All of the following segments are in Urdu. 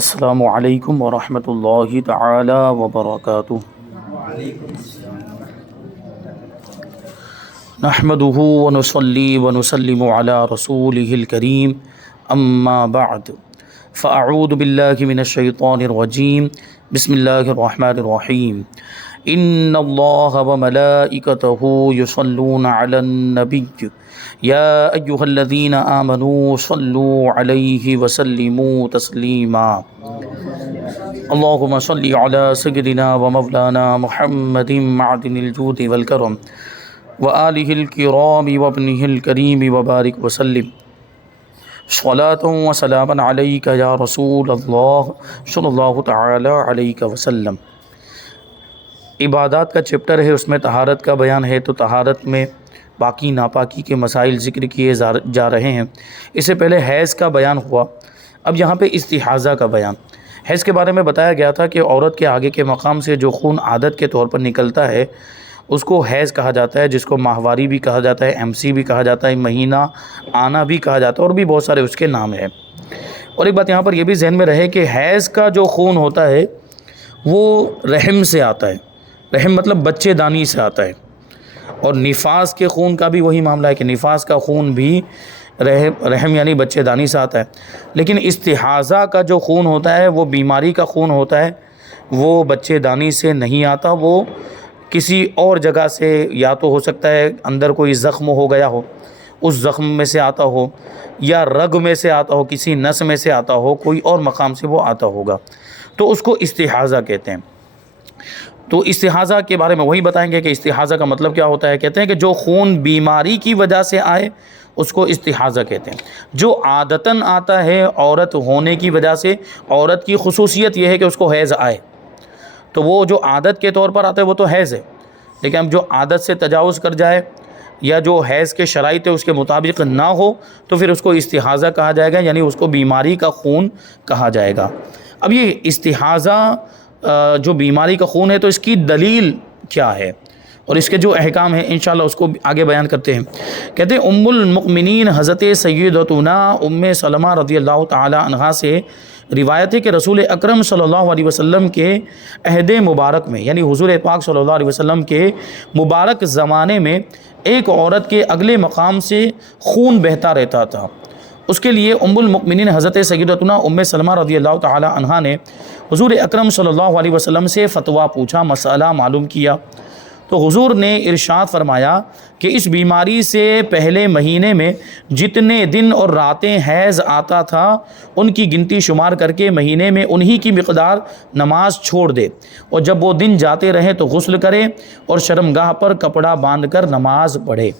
السلام علیکم ورحمۃ اللہ تعالی وبرکاتہ۔ نحمده ونصلي ونسلم على رسوله الكريم اما بعد فاعوذ باللہ من الشیطان الرجیم بسم اللہ الرحمن الرحیم ان اللہ وملائکتہ یصلون علی النبی یا ایہا الذین آمنوا صلوا علیہ وسلموا تسلیما اللہم صلی علی سیدنا ومولانا محمد معدن الجود والکرم وآلہ الکرام وابنہ الکریم وبارک وسلم صلاۃ و سلاما علیک یا رسول اللہ صلی اللہ تعالی علیہ وسلم۔ عبادات کا چیپٹر ہے، اس میں طہارت کا بیان ہے، تو طہارت میں پاکی ناپاکی کے مسائل ذکر کیے جا رہے ہیں۔ اس سے پہلے حیض کا بیان ہوا، اب یہاں پہ استحاضہ کا بیان۔ حیض کے بارے میں بتایا گیا تھا کہ عورت کے آگے کے مقام سے جو خون عادت کے طور پر نکلتا ہے اس کو حیض کہا جاتا ہے، جس کو ماہواری بھی کہا جاتا ہے، MC بھی کہا جاتا ہے، مہینہ آنا بھی کہا جاتا ہے، اور بھی بہت سارے اس کے نام ہیں۔ اور ایک بات یہاں پر یہ بھی ذہن میں رہے کہ حیض کا جو خون ہوتا ہے وہ رحم سے آتا ہے، رحم مطلب بچے دانی سے آتا ہے، اور نفاس کے خون کا بھی وہی معاملہ ہے کہ نفاس کا خون بھی رحم یعنی بچے دانی سے آتا ہے۔ لیکن استحاضہ کا جو خون ہوتا ہے وہ بیماری کا خون ہوتا ہے، وہ بچے دانی سے نہیں آتا، وہ کسی اور جگہ سے، یا تو ہو سکتا ہے اندر کوئی زخم ہو گیا ہو، اس زخم میں سے آتا ہو، یا رگ میں سے آتا ہو، کسی نس میں سے آتا ہو، کوئی اور مقام سے وہ آتا ہوگا، تو اس کو استحاضہ کہتے ہیں۔ تو استحاضہ کے بارے میں وہی بتائیں گے کہ استحاضہ کا مطلب کیا ہوتا ہے۔ کہتے ہیں کہ جو خون بیماری کی وجہ سے آئے اس کو استحاضہ کہتے ہیں۔ جو عادتاً آتا ہے عورت ہونے کی وجہ سے، عورت کی خصوصیت یہ ہے کہ اس کو حیض آئے، تو وہ جو عادت کے طور پر آتا ہے وہ تو حیض ہے، لیکن اب جو عادت سے تجاوز کر جائے یا جو حیض کے شرائط ہے اس کے مطابق نہ ہو تو پھر اس کو استحاضہ کہا جائے گا، یعنی اس کو بیماری کا خون کہا جائے گا۔ اب یہ استحاضہ جو بیماری کا خون ہے تو اس کی دلیل کیا ہے اور اس کے جو احکام ہیں انشاءاللہ اس کو آگے بیان کرتے ہیں۔ کہتے ہیں ام المؤمنین حضرت سیدتنا ام سلمہ رضی اللہ تعالی عنہا سے روایت ہے کہ رسول اکرم صلی اللہ علیہ وسلم کے عہد مبارک میں، یعنی حضور پاک صلی اللہ علیہ وسلم کے مبارک زمانے میں ایک عورت کے اگلے مقام سے خون بہتا رہتا تھا۔ اس کے لیے ام المؤمنین حضرت سیدتنا ام سلمہ رضی اللہ تعالی عنہا نے حضور اکرم صلی اللہ علیہ وسلم سے فتویٰ پوچھا، مسئلہ معلوم کیا، تو حضور نے ارشاد فرمایا کہ اس بیماری سے پہلے مہینے میں جتنے دن اور راتیں حیض آتا تھا ان کی گنتی شمار کر کے مہینے میں انہی کی مقدار نماز چھوڑ دے، اور جب وہ دن جاتے رہیں تو غسل کرے اور شرمگاہ پر کپڑا باندھ کر نماز پڑھے۔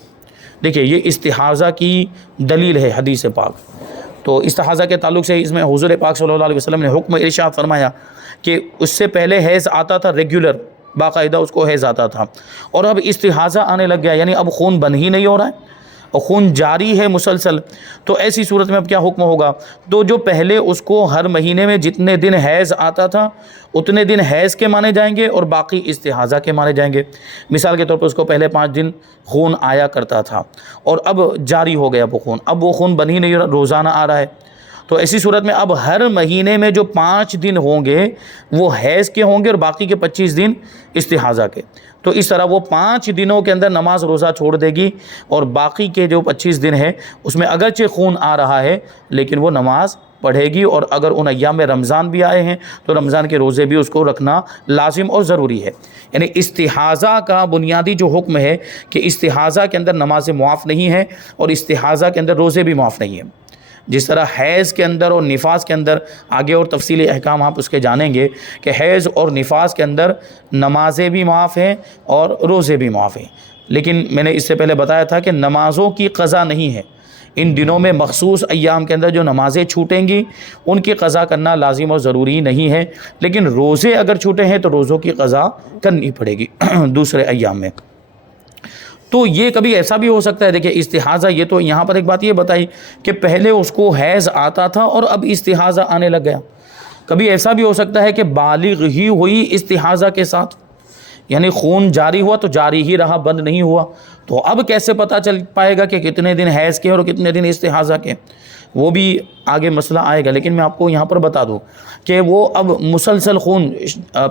دیکھیں یہ استحاضہ کی دلیل ہے حدیث پاک۔ تو استحاضہ کے تعلق سے اس میں حضور پاک صلی اللہ علیہ وسلم نے حکم ارشاد فرمایا کہ اس سے پہلے حیض آتا تھا، ریگولر باقاعدہ اس کو حیض آتا تھا، اور اب استحاضہ آنے لگ گیا، یعنی اب خون بند ہی نہیں ہو رہا ہے اور خون جاری ہے مسلسل، تو ایسی صورت میں اب کیا حکم ہوگا؟ تو جو پہلے اس کو ہر مہینے میں جتنے دن حیض آتا تھا اتنے دن حیض کے مانے جائیں گے اور باقی استحاضہ کے مانے جائیں گے۔ مثال کے طور پر اس کو پہلے 5 دن خون آیا کرتا تھا اور اب جاری ہو گیا وہ خون، اب وہ خون بن ہی نہیں رہا، روزانہ آ رہا ہے، تو ایسی صورت میں اب ہر مہینے میں جو 5 دن ہوں گے وہ حیض کے ہوں گے اور باقی کے 25 دن استحاضہ کے۔ تو اس طرح وہ 5 دنوں کے اندر نماز روزہ چھوڑ دے گی، اور باقی کے جو 25 دن ہیں اس میں اگرچہ خون آ رہا ہے لیکن وہ نماز پڑھے گی، اور اگر ان ایام میں رمضان بھی آئے ہیں تو رمضان کے روزے بھی اس کو رکھنا لازم اور ضروری ہے۔ یعنی استحاضہ کا بنیادی جو حکم ہے کہ استحاضہ کے اندر نمازیں معاف نہیں ہیں اور استحاضہ کے اندر روزے بھی معاف نہیں ہیں۔ جس طرح حیض کے اندر اور نفاس کے اندر آگے اور تفصیلی احکام آپ اس کے جانیں گے کہ حیض اور نفاس کے اندر نمازیں بھی معاف ہیں اور روزے بھی معاف ہیں، لیکن میں نے اس سے پہلے بتایا تھا کہ نمازوں کی قضا نہیں ہے۔ ان دنوں میں مخصوص ایام کے اندر جو نمازیں چھوٹیں گی ان کی قضا کرنا لازم اور ضروری نہیں ہے، لیکن روزے اگر چھوٹے ہیں تو روزوں کی قضا کرنی پڑے گی دوسرے ایام میں۔ تو یہ کبھی ایسا بھی ہو سکتا ہے، دیکھیں استحاضہ، یہ تو یہاں پر ایک بات یہ بتائی کہ پہلے اس کو حیض آتا تھا اور اب استحاضہ آنے لگ گیا۔ کبھی ایسا بھی ہو سکتا ہے کہ بالغ ہی ہوئی استحاضہ کے ساتھ، یعنی خون جاری ہوا تو جاری ہی رہا، بند نہیں ہوا، تو اب کیسے پتہ چل پائے گا کہ کتنے دن حیض کے اور کتنے دن استحاضہ کے؟ وہ بھی آگے مسئلہ آئے گا، لیکن میں آپ کو یہاں پر بتا دوں کہ وہ اب مسلسل خون،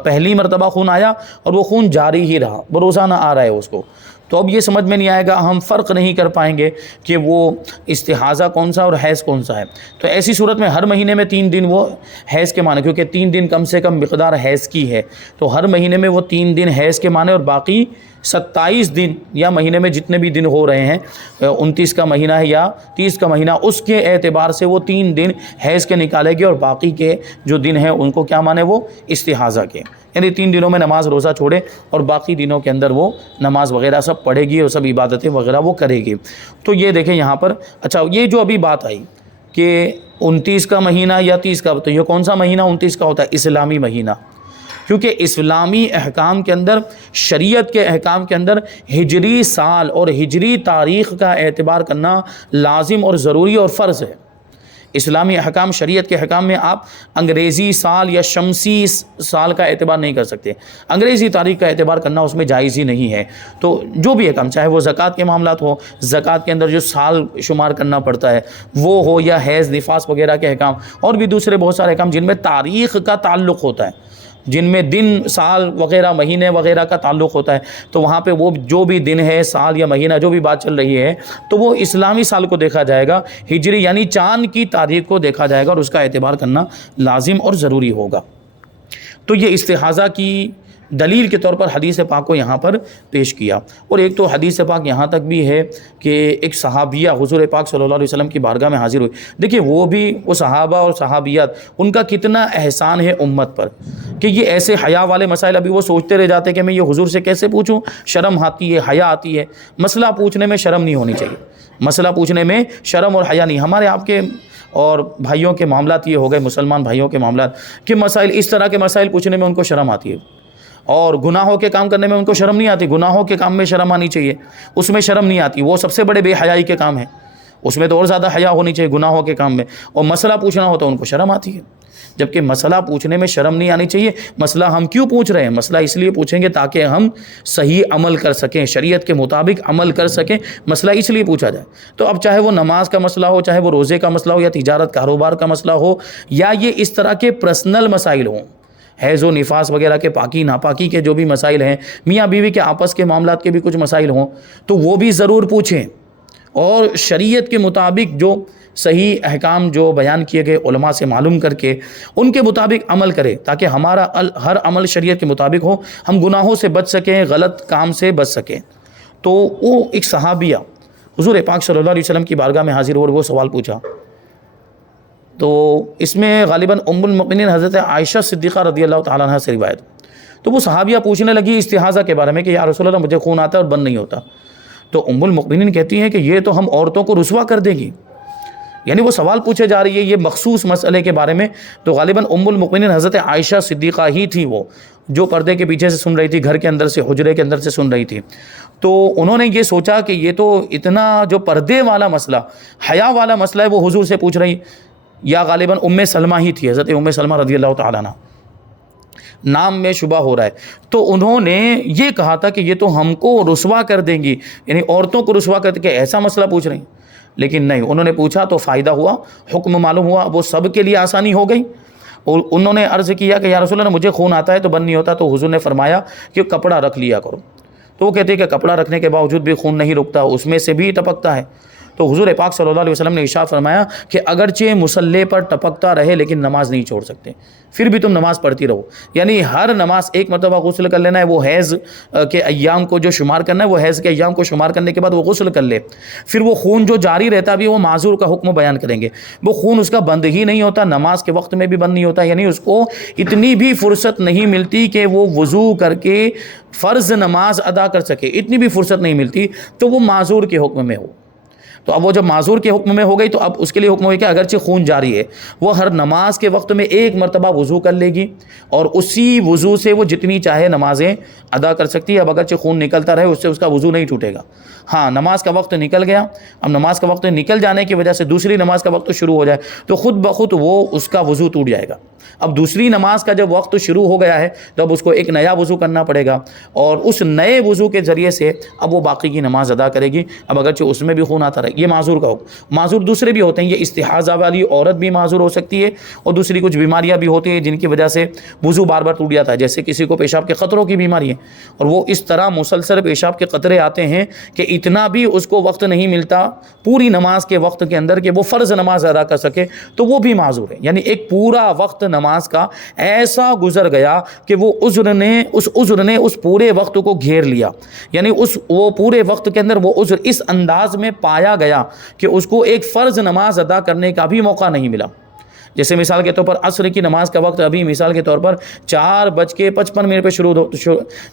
پہلی مرتبہ خون آیا اور وہ خون جاری ہی رہا، روزانہ آ رہا ہے اس کو، تو اب یہ سمجھ میں نہیں آئے گا، ہم فرق نہیں کر پائیں گے کہ وہ استحاضہ کون سا اور حیض کون سا ہے۔ تو ایسی صورت میں ہر مہینے میں 3 دن وہ حیض کے معنی، کیونکہ 3 دن کم سے کم مقدار حیض کی ہے، تو ہر مہینے میں وہ 3 دن حیض کے معنی، اور باقی 27 دن یا مہینے میں جتنے بھی دن ہو رہے ہیں، 29 کا مہینہ ہے یا 30 کا مہینہ، اس کے اعتبار سے وہ 3 دن حیض کے نکالے گی، اور باقی کے جو دن ہیں ان کو کیا مانے، وہ استحاضہ کے، یعنی 3 دنوں میں نماز روزہ چھوڑے اور باقی دنوں کے اندر وہ نماز وغیرہ سب پڑھے گی اور سب عبادتیں وغیرہ وہ کرے گی۔ تو یہ دیکھیں یہاں پر، اچھا یہ جو ابھی بات آئی کہ 29 کا مہینہ یا 30 کا، تو یہ کون سا مہینہ 29 کا ہوتا ہے؟ اسلامی مہینہ، کیونکہ اسلامی احکام کے اندر، شریعت کے احکام کے اندر ہجری سال اور ہجری تاریخ کا اعتبار کرنا لازم اور ضروری اور فرض ہے۔ اسلامی احکام، شریعت کے احکام میں آپ انگریزی سال یا شمسی سال کا اعتبار نہیں کر سکتے، انگریزی تاریخ کا اعتبار کرنا اس میں جائز ہی نہیں ہے۔ تو جو بھی احکام، چاہے وہ زکوٰۃ کے معاملات ہو، زکوٰۃ کے اندر جو سال شمار کرنا پڑتا ہے وہ ہو، یا حیض نفاس وغیرہ کے احکام، اور بھی دوسرے بہت سارے احکام جن میں تاریخ کا تعلق ہوتا ہے، جن میں دن، سال وغیرہ، مہینے وغیرہ کا تعلق ہوتا ہے، تو وہاں پہ وہ جو بھی دن ہے، سال یا مہینہ، جو بھی بات چل رہی ہے، تو وہ اسلامی سال کو دیکھا جائے گا، ہجری یعنی چاند کی تاریخ کو دیکھا جائے گا، اور اس کا اعتبار کرنا لازم اور ضروری ہوگا۔ تو یہ استحاضہ کی دلیل کے طور پر حدیث پاک کو یہاں پر پیش کیا۔ اور ایک تو حدیث پاک یہاں تک بھی ہے کہ ایک صحابیہ حضور پاک صلی اللہ علیہ وسلم کی بارگاہ میں حاضر ہوئی۔ دیکھیں وہ صحابہ اور صحابیات، ان کا کتنا احسان ہے امت پر، کہ یہ ایسے حیا والے مسائل، ابھی وہ سوچتے رہ جاتے کہ میں یہ حضور سے کیسے پوچھوں، شرم آتی ہے، حیا آتی ہے۔ مسئلہ پوچھنے میں شرم نہیں ہونی چاہیے، مسئلہ پوچھنے میں شرم اور حیا نہیں۔ ہمارے آپ کے اور بھائیوں کے معاملات یہ ہو گئے، مسلمان بھائیوں کے معاملات، کہ مسائل، اس طرح کے مسائل پوچھنے میں ان کو شرم آتی ہے، اور گناہوں کے کام کرنے میں ان کو شرم نہیں آتی۔ گناہوں کے کام میں شرم آنی چاہیے، اس میں شرم نہیں آتی، وہ سب سے بڑے بے حیائی کے کام ہیں، اس میں تو اور زیادہ حیا ہونی چاہیے گناہوں کے کام میں۔ اور مسئلہ پوچھنا ہوتا ہے ان کو شرم آتی ہے، جبکہ مسئلہ پوچھنے میں شرم نہیں آنی چاہیے۔ مسئلہ ہم کیوں پوچھ رہے ہیں؟ مسئلہ اس لیے پوچھیں گے تاکہ ہم صحیح عمل کر سکیں، شریعت کے مطابق عمل کر سکیں، مسئلہ اس لیے پوچھا جائے۔ تو اب چاہے وہ نماز کا مسئلہ ہو، چاہے وہ روزے کا مسئلہ ہو، یا تجارت کاروبار کا مسئلہ ہو، یا یہ اس طرح کے پرسنل مسائل ہوں، حیض و نفاس وغیرہ کے، پاکی ناپاکی کے جو بھی مسائل ہیں، میاں بیوی کے آپس کے معاملات کے بھی کچھ مسائل ہوں، تو وہ بھی ضرور پوچھیں، اور شریعت کے مطابق جو صحیح احکام جو بیان کیے گئے علماء سے معلوم کر کے ان کے مطابق عمل کرے، تاکہ ہمارا ہر عمل شریعت کے مطابق ہو، ہم گناہوں سے بچ سکیں، غلط کام سے بچ سکیں۔ تو وہ ایک صحابیہ حضور پاک صلی اللہ علیہ وسلم کی بارگاہ میں حاضر ہو اور وہ سوال پوچھا، تو اس میں غالباً ام المؤمنین حضرت عائشہ صدیقہ رضی اللہ تعالیٰ عنہ سے روایت، تو وہ صحابیہ پوچھنے لگی استحاضہ کے بارے میں کہ یا رسول اللہ مجھے خون آتا ہے اور بند نہیں ہوتا۔ تو ام المؤمنین کہتی ہیں کہ یہ تو ہم عورتوں کو رسوا کر دے گی، یعنی وہ سوال پوچھے جا رہی ہے یہ مخصوص مسئلے کے بارے میں۔ تو غالباً ام المؤمنین حضرت عائشہ صدیقہ ہی تھی، وہ جو پردے کے پیچھے سے سن رہی تھی، گھر کے اندر سے، حجرے کے اندر سے سن رہی تھی۔ تو انہوں نے یہ سوچا کہ یہ تو اتنا جو پردے والا مسئلہ، حیا والا مسئلہ ہے، وہ حضور سے پوچھ رہی، یا غالباً ام سلمہ ہی تھی، حضرت ام سلمہ رضی اللہ تعالیٰ عنہ، نام میں شبہ ہو رہا ہے۔ تو انہوں نے یہ کہا تھا کہ یہ تو ہم کو رسوا کر دیں گی، یعنی عورتوں کو رسوا کر کے ایسا مسئلہ پوچھ رہی ہیں۔ لیکن نہیں، انہوں نے پوچھا تو فائدہ ہوا، حکم معلوم ہوا، وہ سب کے لیے آسانی ہو گئی۔ اور انہوں نے عرض کیا کہ یا رسول اللہ مجھے خون آتا ہے تو بند نہیں ہوتا، تو حضور نے فرمایا کہ کپڑا رکھ لیا کرو۔ تو وہ کہتے ہیں کہ کپڑا رکھنے کے باوجود بھی خون نہیں رکتا، اس میں سے بھی ٹپکتا ہے۔ تو حضور پاک صلی اللہ علیہ وسلم نے ارشاد فرمایا کہ اگرچہ مصلی پر ٹپکتا رہے لیکن نماز نہیں چھوڑ سکتے، پھر بھی تم نماز پڑھتی رہو۔ یعنی ہر نماز ایک مرتبہ غسل کر لینا ہے، وہ حیض کے ایام کو جو شمار کرنا ہے، وہ حیض کے ایام کو شمار کرنے کے بعد وہ غسل کر لے، پھر وہ خون جو جاری رہتا بھی وہ معذور کا حکم بیان کریں گے۔ وہ خون اس کا بند ہی نہیں ہوتا، نماز کے وقت میں بھی بند نہیں ہوتا، یعنی اس کو اتنی بھی فرصت نہیں ملتی کہ وہ وضو کر کے فرض نماز ادا کر سکے، اتنی بھی فرصت نہیں ملتی، تو وہ معذور کے حکم میں ہو۔ تو اب وہ جب معذور کے حکم میں ہو گئی تو اب اس کے لیے حکم ہو کہ اگرچہ خون جاری ہے، وہ ہر نماز کے وقت میں ایک مرتبہ وضو کر لے گی، اور اسی وضو سے وہ جتنی چاہے نمازیں ادا کر سکتی ہے۔ اب اگرچہ خون نکلتا رہے اس سے اس کا وضو نہیں ٹوٹے گا۔ ہاں، نماز کا وقت نکل گیا، اب نماز کا وقت نکل جانے کی وجہ سے دوسری نماز کا وقت شروع ہو جائے تو خود بخود وہ اس کا وضو ٹوٹ جائے گا۔ اب دوسری نماز کا جب وقت شروع ہو گیا ہے تو اب اس کو ایک نیا وضو کرنا پڑے گا، اور اس نئے وضو کے ذریعے سے اب وہ باقی کی نماز ادا کرے گی، اب اگرچہ اس میں بھی خون آتا رہے۔ یہ معذور کا حکم۔ معذور دوسرے بھی ہوتے ہیں، یہ استحاضہ والی عورت بھی معذور ہو سکتی ہے، اور دوسری کچھ بیماریاں بھی ہوتی ہیں جن کی وجہ سے وضو بار بار ٹوٹ جاتا ہے، جیسے کسی کو پیشاب کے قطروں کی بیماری ہے اور وہ اس طرح مسلسل پیشاب کے قطرے آتے ہیں کہ اتنا بھی اس کو وقت نہیں ملتا پوری نماز کے وقت کے اندر کہ وہ فرض نماز ادا کر سکے، تو وہ بھی معذور ہے۔ یعنی ایک پورا وقت نماز کا ایسا گزر گیا کہ وہ عذر نے اس پورے وقت کو گھیر لیا، یعنی وہ پورے وقت کے اندر وہ عذر اس انداز میں پایا گیا کہ اس کو ایک فرض نماز ادا کرنے کا بھی موقع نہیں ملا۔ جیسے مثال کے طور پر عصر کی نماز کا وقت ابھی مثال کے طور پر 4:55 پہ شروع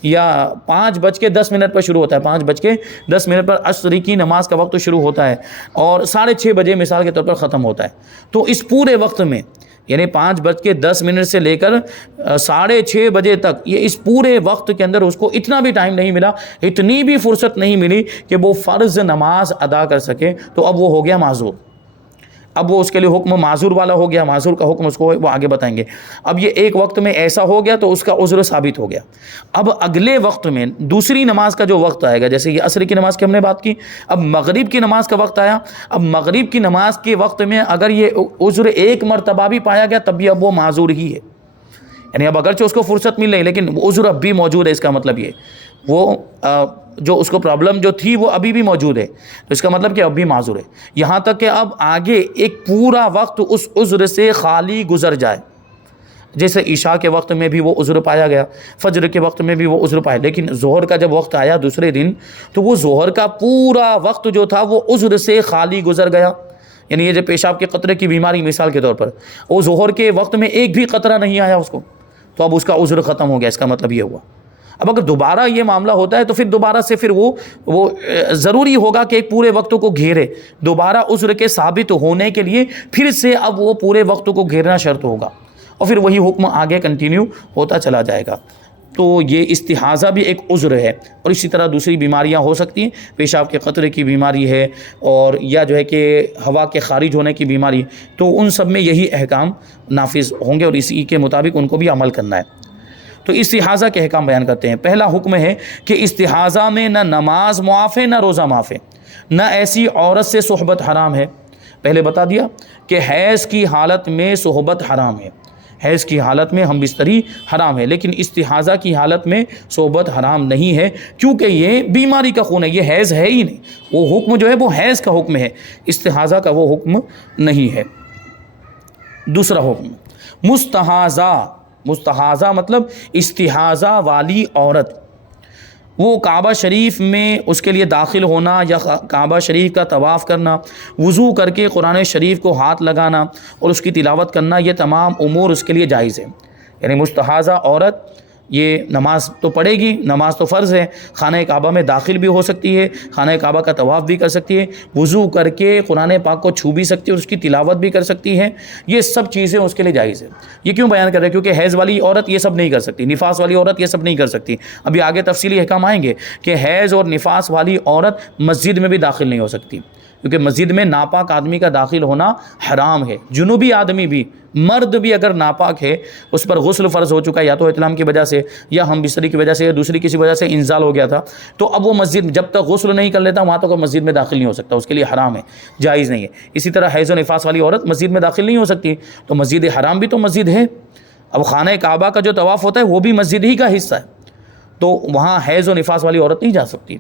یا 5:10 پہ شروع ہوتا ہے، 5:10 پر عصر کی نماز کا وقت شروع ہوتا ہے اور 6:30 بجے مثال کے طور پر ختم ہوتا ہے۔ تو اس پورے وقت میں یعنی 5:10 سے لے کر 6:30 بجے تک، یہ اس پورے وقت کے اندر اس کو اتنا بھی ٹائم نہیں ملا، اتنی بھی فرصت نہیں ملی کہ وہ فرض نماز ادا کر سکے، تو اب وہ ہو گیا معذور۔ اب وہ اس کے لیے حکم معذور والا ہو گیا، معذور کا حکم اس کو وہ آگے بتائیں گے۔ اب یہ ایک وقت میں ایسا ہو گیا تو اس کا عذر ثابت ہو گیا۔ اب اگلے وقت میں دوسری نماز کا جو وقت آئے گا، جیسے یہ عصر کی نماز کی ہم نے بات کی، اب مغرب کی نماز کا وقت آیا۔ اب مغرب کی نماز کے وقت میں اگر یہ عذر ایک مرتبہ بھی پایا گیا تب بھی اب وہ معذور ہی ہے، یعنی اب اگرچہ اس کو فرصت مل رہی لیکن عذر اب بھی موجود ہے۔ اس کا مطلب یہ وہ جو اس کو پرابلم جو تھی وہ ابھی بھی موجود ہے، تو اس کا مطلب کہ اب بھی معذور ہے، یہاں تک کہ اب آگے ایک پورا وقت اس عذر سے خالی گزر جائے۔ جیسے عشاء کے وقت میں بھی وہ عذر پایا گیا، فجر کے وقت میں بھی وہ عذر پایا، لیکن ظہر کا جب وقت آیا دوسرے دن تو وہ ظہر کا پورا وقت جو تھا وہ عذر سے خالی گزر گیا۔ یعنی یہ جو پیشاب کے قطرے کی بیماری مثال کے طور پر، وہ ظہر کے وقت میں ایک بھی قطرہ نہیں آیا اس کو، تو اب اس کا عذر ختم ہو گیا۔ اس کا مطلب یہ ہوا اب اگر دوبارہ یہ معاملہ ہوتا ہے تو پھر دوبارہ سے پھر وہ ضروری ہوگا کہ ایک پورے وقت کو گھیرے، دوبارہ عذر کے ثابت ہونے کے لیے پھر سے اب وہ پورے وقت کو گھیرنا شرط ہوگا، اور پھر وہی حکم آگے کنٹینیو ہوتا چلا جائے گا۔ تو یہ استحاضہ بھی ایک عذر ہے، اور اسی طرح دوسری بیماریاں ہو سکتی ہیں، پیشاب کے قطرے کی بیماری ہے اور یا جو ہے کہ ہوا کے خارج ہونے کی بیماری، تو ان سب میں یہی احکام نافذ ہوں گے اور اسی کے مطابق ان کو بھی عمل کرنا ہے۔ تو استحاضہ کے احکام بیان کرتے ہیں۔ پہلا حکم ہے کہ استحاضہ میں نہ نماز معاف ہے نہ روزہ معاف ہے، نہ ایسی عورت سے صحبت حرام ہے۔ پہلے بتا دیا کہ حیض کی حالت میں صحبت حرام ہے، حیض کی حالت میں ہم بستری حرام ہے، لیکن استحاضہ کی حالت میں صحبت حرام نہیں ہے، کیونکہ یہ بیماری کا خون ہے، یہ حیض ہے ہی نہیں۔ وہ حکم جو ہے وہ حیض کا حکم ہے، استحاضہ کا وہ حکم نہیں ہے۔ دوسرا حکم مستحاضہ مطلب استحاضہ والی عورت، وہ کعبہ شریف میں اس کے لیے داخل ہونا یا کعبہ شریف کا طواف کرنا، وضو کر کے قرآن شریف کو ہاتھ لگانا اور اس کی تلاوت کرنا، یہ تمام امور اس کے لیے جائز ہیں۔ یعنی مستحاضہ عورت یہ نماز تو پڑھے گی، نماز تو فرض ہے، خانہ کعبہ میں داخل بھی ہو سکتی ہے، خانہ کعبہ کا طواف بھی کر سکتی ہے، وضو کر کے قرآن پاک کو چھو بھی سکتی ہے اور اس کی تلاوت بھی کر سکتی ہے، یہ سب چیزیں اس کے لیے جائز ہے۔ یہ کیوں بیان کر رہے ہیں؟ کیونکہ حیض والی عورت یہ سب نہیں کر سکتی، نفاس والی عورت یہ سب نہیں کر سکتی۔ ابھی آگے تفصیلی احکام آئیں گے کہ حیض اور نفاس والی عورت مسجد میں بھی داخل نہیں ہو سکتی، کیونکہ مسجد میں ناپاک آدمی کا داخل ہونا حرام ہے۔ جنوبی آدمی بھی، مرد بھی اگر ناپاک ہے، اس پر غسل فرض ہو چکا ہے، یا تو احتلام کی وجہ سے یا ہم بستری کی وجہ سے یا دوسری کسی وجہ سے انزال ہو گیا تھا، تو اب وہ مسجد جب تک غسل نہیں کر لیتا وہاں تک مسجد میں داخل نہیں ہو سکتا، اس کے لیے حرام ہے، جائز نہیں ہے۔ اسی طرح حیض و نفاس والی عورت مسجد میں داخل نہیں ہو سکتی، تو مسجد حرام بھی تو مسجد ہے۔ اب خانہ کعبہ کا جو طواف ہوتا ہے وہ بھی مسجد ہی کا حصہ ہے، تو وہاں حیض و نفاس والی عورت نہیں جا سکتی،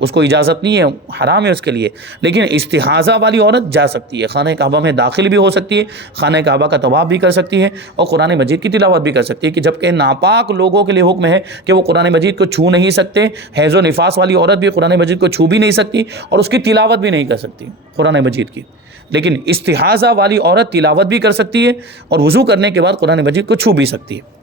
اس کو اجازت نہیں ہے، حرام ہے اس کے لیے۔ لیکن استحاضہ والی عورت جا سکتی ہے، خانہ کعبہ میں داخل بھی ہو سکتی ہے، خانہ کعبہ کا طواف بھی کر سکتی ہے اور قرآن مجید کی تلاوت بھی کر سکتی ہے، کہ جبکہ ناپاک لوگوں کے لیے حکم ہے کہ وہ قرآن مجید کو چھو نہیں سکتے۔ حیض و نفاس والی عورت بھی قرآن مجید کو چھو بھی نہیں سکتی اور اس کی تلاوت بھی نہیں کر سکتی قرآن مجید کی، لیکن استحاضہ والی عورت تلاوت بھی کر سکتی ہے اور وضو کرنے کے بعد قرآن مجید کو چھو بھی سکتی ہے۔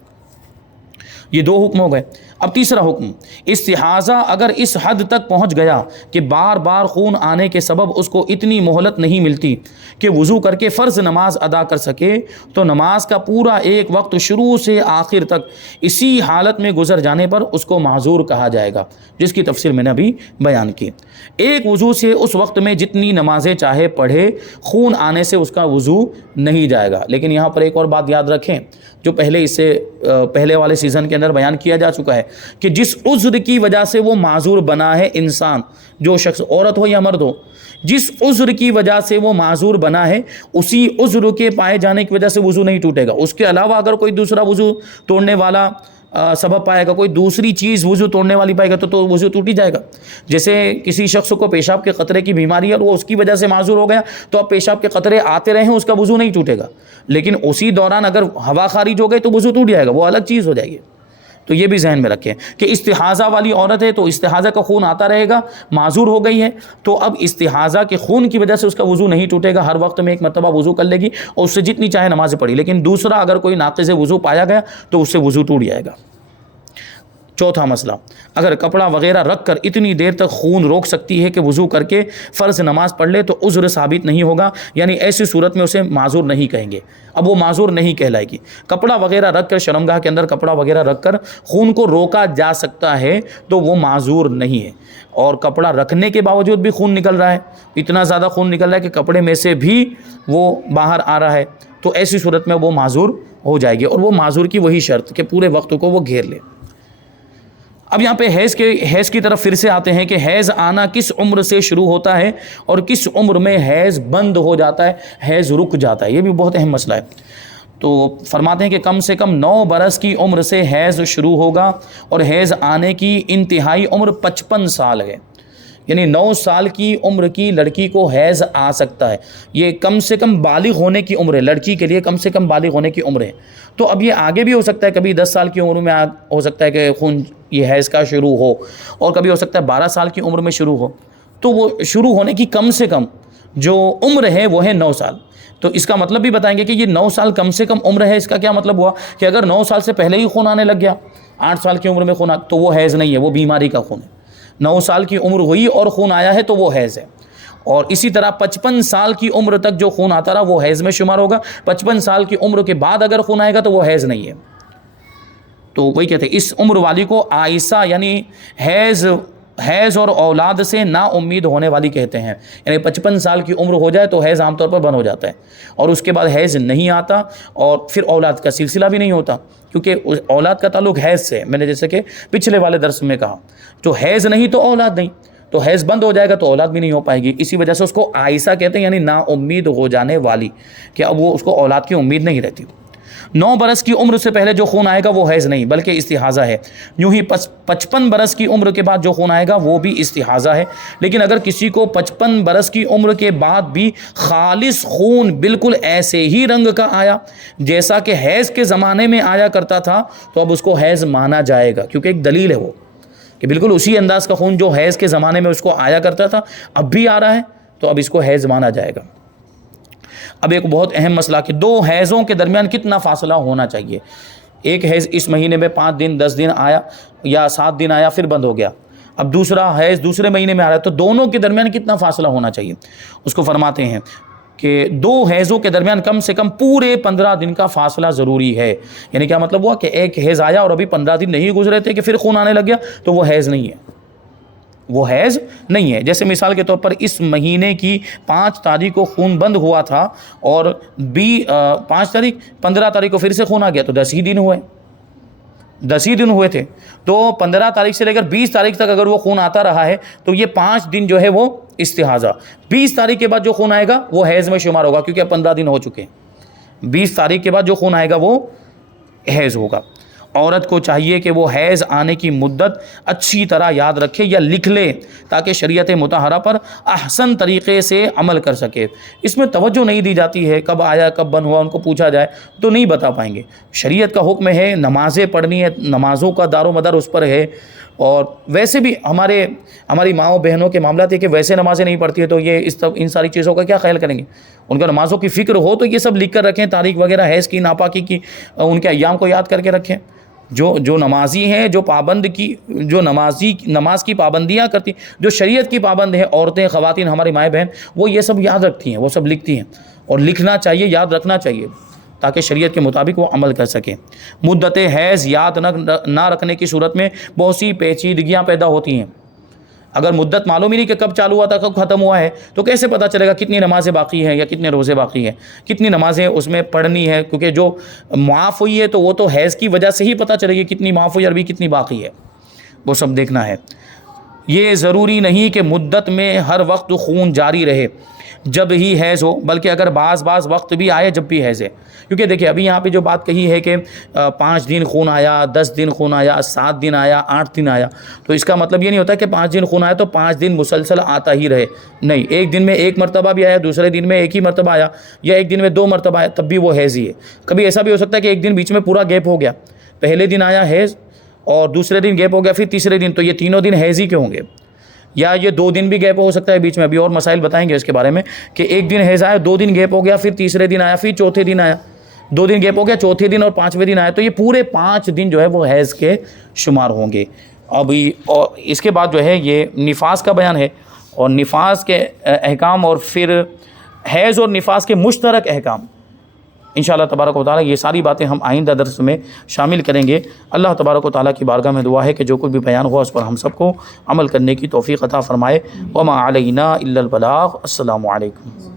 یہ دو حکم ہو گئے۔ اب تیسرا حکم، استحاضہ اگر اس حد تک پہنچ گیا کہ بار بار خون آنے کے سبب اس کو اتنی مہلت نہیں ملتی کہ وضو کر کے فرض نماز ادا کر سکے، تو نماز کا پورا ایک وقت شروع سے آخر تک اسی حالت میں گزر جانے پر اس کو معذور کہا جائے گا، جس کی تفسیر میں نے ابھی بیان کی۔ ایک وضو سے اس وقت میں جتنی نمازیں چاہے پڑھے، خون آنے سے اس کا وضو نہیں جائے گا۔ لیکن یہاں پر ایک اور بات یاد رکھیں، جو پہلے والے سیزن کے کے اندر بیان کیا جا چکا ہے کہ جس عذر کی وجہ سے وہ معذور بنا ہے انسان، جو شخص عورت ہو یا مرد ہو، جس عذر کی وجہ سے وہ معذور بنا ہے اسی عذر کے پائے جانے کی وجہ سے وضو نہیں ٹوٹے گا۔ اس کے علاوہ اگر کوئی دوسرا وضو توڑنے والا سبب پائے گا، کوئی دوسری چیز وضو توڑنے والی پائے گا تو وضو ٹوٹ ہی جائے گا۔ جیسے کسی شخص کو پیشاب کے قطرے کی بیماری ہے اور وہ اس کی وجہ سے معذور ہو گیا تو اب پیشاب کے قطرے آتے رہیں اس کا وضو نہیں ٹوٹے گا، لیکن اسی دوران اگر ہوا خارج ہو گئی تو وضو ٹوٹ جائے گا، وہ الگ چیز ہو جائے گی۔ تو یہ بھی ذہن میں رکھیں کہ استحاضہ والی عورت ہے تو استحاضہ کا خون آتا رہے گا، معذور ہو گئی ہے تو اب استحاضہ کے خون کی وجہ سے اس کا وضو نہیں ٹوٹے گا، ہر وقت میں ایک مرتبہ وضو کر لے گی اور اس سے جتنی چاہے نمازیں پڑھی، لیکن دوسرا اگر کوئی ناقض وضو پایا گیا تو اس سے وضو ٹوٹ جائے گا۔ چوتھا مسئلہ، اگر کپڑا وغیرہ رکھ کر اتنی دیر تک خون روک سکتی ہے کہ وضو کر کے فرض نماز پڑھ لے تو عذر ثابت نہیں ہوگا، یعنی ایسی صورت میں اسے معذور نہیں کہیں گے، اب وہ معذور نہیں کہلائے گی۔ کپڑا وغیرہ رکھ کر، شرمگاہ کے اندر کپڑا وغیرہ رکھ کر خون کو روکا جا سکتا ہے تو وہ معذور نہیں ہے، اور کپڑا رکھنے کے باوجود بھی خون نکل رہا ہے، اتنا زیادہ خون نکل رہا ہے کہ کپڑے میں سے بھی وہ باہر آ رہا ہے تو ایسی صورت میں وہ معذور ہو جائے گی، اور وہ معذور کی وہی شرط کہ پورے وقت کو وہ گھیر لے۔ اب یہاں پہ حیض کی طرف پھر سے آتے ہیں کہ حیض آنا کس عمر سے شروع ہوتا ہے اور کس عمر میں حیض بند ہو جاتا ہے، حیض رک جاتا ہے، یہ بھی بہت اہم مسئلہ ہے۔ تو فرماتے ہیں کہ کم سے کم 9 برس کی عمر سے حیض شروع ہوگا اور حیض آنے کی انتہائی عمر 55 سال ہے، یعنی 9 سال کی عمر کی لڑکی کو حیض آ سکتا ہے، یہ کم سے کم بالغ ہونے کی عمر ہے، لڑکی کے لیے کم سے کم بالغ ہونے کی عمر ہے۔ تو اب یہ آگے بھی ہو سکتا ہے، کبھی 10 سال کی عمر میں ہو سکتا ہے کہ خون یہ حیض کا شروع ہو، اور کبھی ہو سکتا ہے 12 سال کی عمر میں شروع ہو، تو وہ شروع ہونے کی کم سے کم جو عمر ہے وہ ہے 9 سال۔ تو اس کا مطلب بھی بتائیں گے کہ یہ 9 سال کم سے کم عمر ہے، اس کا کیا مطلب ہوا کہ اگر 9 سال سے پہلے ہی خون آنے لگ گیا، 8 سال کی عمر میں خون تو وہ حیض نہیں ہے، وہ بیماری کا خون ہے۔ 9 سال کی عمر ہوئی اور خون آیا ہے تو وہ حیض ہے، اور اسی طرح 55 سال کی عمر تک جو خون آتا رہا وہ حیض میں شمار ہوگا، 55 سال کی عمر کے بعد اگر خون آئے گا تو وہ حیض نہیں ہے۔ تو وہی کہتے ہیں اس عمر والی کو عائسہ یعنی حیض اور اولاد سے نا امید ہونے والی کہتے ہیں، یعنی 55 سال کی عمر ہو جائے تو حیض عام طور پر بند ہو جاتا ہے، اور اس کے بعد حیض نہیں آتا اور پھر اولاد کا سلسلہ بھی نہیں ہوتا، کیونکہ اولاد کا تعلق حیض سے، میں نے جیسے کہ پچھلے والے درس میں کہا، تو حیض نہیں تو اولاد نہیں، تو حیض بند ہو جائے گا تو اولاد بھی نہیں ہو پائے گی، اسی وجہ سے اس کو عائسہ کہتے ہیں، یعنی نا امید ہو جانے والی، کہ اب وہ اس کو اولاد کی امید نہیں رہتی۔ 9 برس کی عمر سے پہلے جو خون آئے گا وہ حیض نہیں بلکہ استحاضہ ہے، یوں ہی 55 برس کی عمر کے بعد جو خون آئے گا وہ بھی استحاضہ ہے، لیکن اگر کسی کو 55 برس کی عمر کے بعد بھی خالص خون بالکل ایسے ہی رنگ کا آیا جیسا کہ حیض کے زمانے میں آیا کرتا تھا تو اب اس کو حیض مانا جائے گا، کیونکہ ایک دلیل ہے وہ کہ بالکل اسی انداز کا خون جو حیض کے زمانے میں اس کو آیا کرتا تھا اب بھی آ رہا ہے تو اب اس کو حیض مانا جائے گا۔ اب ایک بہت اہم مسئلہ کہ 2 حیضوں کے درمیان کتنا فاصلہ ہونا چاہیے۔ ایک حیض اس مہینے میں 5 دن 10 دن آیا یا 7 دن آیا پھر بند ہو گیا، اب دوسرا حیض دوسرے مہینے میں آ رہا ہے، تو دونوں کے درمیان کتنا فاصلہ ہونا چاہیے، اس کو فرماتے ہیں کہ 2 حیضوں کے درمیان کم سے کم پورے 15 دن کا فاصلہ ضروری ہے۔ یعنی کیا مطلب ہوا کہ ایک حیض آیا اور ابھی 15 دن نہیں گزرے تھے کہ پھر خون آنے لگ گیا تو وہ حیض نہیں ہے، وہ حیض نہیں ہے۔ جیسے مثال کے طور پر اس مہینے کی 5 تاریخ کو خون بند ہوا تھا اور 5 تاریخ 15 تاریخ کو پھر سے خون آ گیا تو 10 ہی دن ہوئے، 10 ہی دن ہوئے تھے، تو 15 تاریخ سے لے کر 20 تاریخ تک اگر وہ خون آتا رہا ہے تو یہ 5 دن جو ہے وہ استحاضہ، 20 تاریخ کے بعد جو خون آئے گا وہ حیض میں شمار ہوگا کیونکہ اب 15 دن ہو چکے ہیں، 20 تاریخ کے بعد جو خون آئے گا وہ حیض ہوگا۔ عورت کو چاہیے کہ وہ حیض آنے کی مدت اچھی طرح یاد رکھے یا لکھ لے تاکہ شریعت مطہرہ پر احسن طریقے سے عمل کر سکے۔ اس میں توجہ نہیں دی جاتی ہے، کب آیا کب بند ہوا ان کو پوچھا جائے تو نہیں بتا پائیں گے۔ شریعت کا حکم ہے نمازیں پڑھنی ہے، نمازوں کا دار و مدار اس پر ہے، اور ویسے بھی ہماری ماؤں بہنوں کے معاملات ہے کہ ویسے نمازیں نہیں پڑھتی ہے تو یہ ان ساری چیزوں کا کیا خیال کریں گے، ان کا نمازوں کی فکر ہو تو یہ سب لکھ کر رکھیں، تاریخ وغیرہ حیض کی ناپاکی کی ان کے ایام کو یاد کر کے رکھیں۔ جو نمازی ہیں، جو نماز کی پابندیاں کرتی، جو شریعت کی پابند ہیں، عورتیں خواتین ہماری مائیں بہن، وہ یہ سب یاد رکھتی ہیں، وہ سب لکھتی ہیں، اور لکھنا چاہیے، یاد رکھنا چاہیے تاکہ شریعت کے مطابق وہ عمل کر سکیں۔ مدت حیض یاد نہ رکھنے کی صورت میں بہت سی پیچیدگیاں پیدا ہوتی ہیں۔ اگر مدت معلوم ہی نہیں کہ کب چالو ہوا تھا کب ختم ہوا ہے تو کیسے پتہ چلے گا کتنی نمازیں باقی ہیں یا کتنے روزے باقی ہیں، کتنی نمازیں اس میں پڑھنی ہے؟ کیونکہ جو معاف ہوئی ہے تو وہ تو حیض کی وجہ سے ہی پتہ چلے گی کتنی معاف ہوئی اور بھی کتنی باقی ہے، وہ سب دیکھنا ہے۔ یہ ضروری نہیں کہ مدت میں ہر وقت خون جاری رہے جب ہی حیض ہو، بلکہ اگر بعض وقت بھی آئے جب بھی حیض ہے، کیونکہ دیکھیں ابھی یہاں پہ جو بات کہی ہے کہ 5 دن خون آیا، 10 دن خون آیا، 7 دن آیا، 8 دن آیا، تو اس کا مطلب یہ نہیں ہوتا کہ 5 دن خون آیا تو 5 دن مسلسل آتا ہی رہے، نہیں، ایک دن میں ایک مرتبہ بھی آیا، دوسرے دن میں ایک ہی مرتبہ آیا، یا ایک دن میں 2 مرتبہ آیا، تب بھی وہ حیض ہی ہے۔ کبھی ایسا بھی ہو سکتا ہے کہ ایک دن بیچ میں پورا گیپ ہو گیا، پہلے دن آیا حیض اور دوسرے دن گیپ ہو گیا، پھر تیسرے دن، تو یہ تینوں دن حیض ہی کے ہوں گے، یا یہ 2 دن بھی گیپ ہو سکتا ہے بیچ میں، ابھی اور مسائل بتائیں گے اس کے بارے میں کہ ایک دن حیض آیا، 2 دن گیپ ہو گیا، پھر تیسرے دن آیا، پھر چوتھے دن آیا، 2 دن گیپ ہو گیا، چوتھے دن اور 5ویں دن آیا، تو یہ پورے 5 دن جو ہے وہ حیض کے شمار ہوں گے۔ ابھی اور اس کے بعد جو ہے یہ نفاس کا بیان ہے، اور نفاس کے احکام اور پھر حیض اور نفاس کے مشترک احکام انشاءاللہ تبارک و تعالیٰ، یہ ساری باتیں ہم آئندہ درس میں شامل کریں گے۔ اللہ تبارک و تعالیٰ کی بارگاہ میں دعا ہے کہ جو کچھ بھی بیان ہوا اس پر ہم سب کو عمل کرنے کی توفیق عطا فرمائے۔ وما علینا الا البلاغ۔ السلام علیکم۔